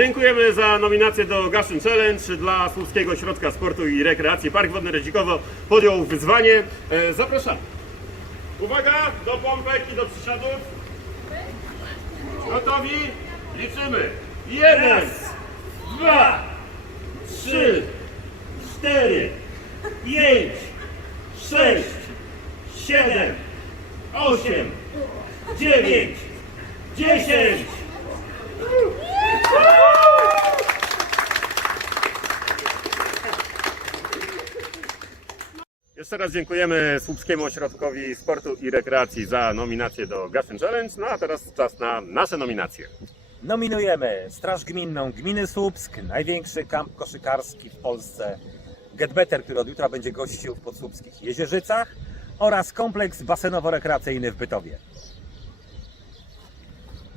Dziękujemy za nominację do Gaszyn Challenge dla Słupskiego Ośrodka Sportu i Rekreacji. Park Wodny Redzikowo podjął wyzwanie. E, Zapraszamy. Uwaga do pompek i do przysiadów. Gotowi? Liczymy. Jeden, dwa, trzy, cztery, pięć, sześć, siedem, osiem, dziewięć, dziesięć. Jeszcze raz dziękujemy Słupskiemu Ośrodkowi Sportu i Rekreacji za nominację do Gaszyn Challenge. No a teraz czas na nasze nominacje. Nominujemy Straż Gminną Gminy Słupsk, największy kamp koszykarski w Polsce, Get Better, który od jutra będzie gościł w podsłupskich Jezierzycach oraz kompleks basenowo-rekreacyjny w Bytowie.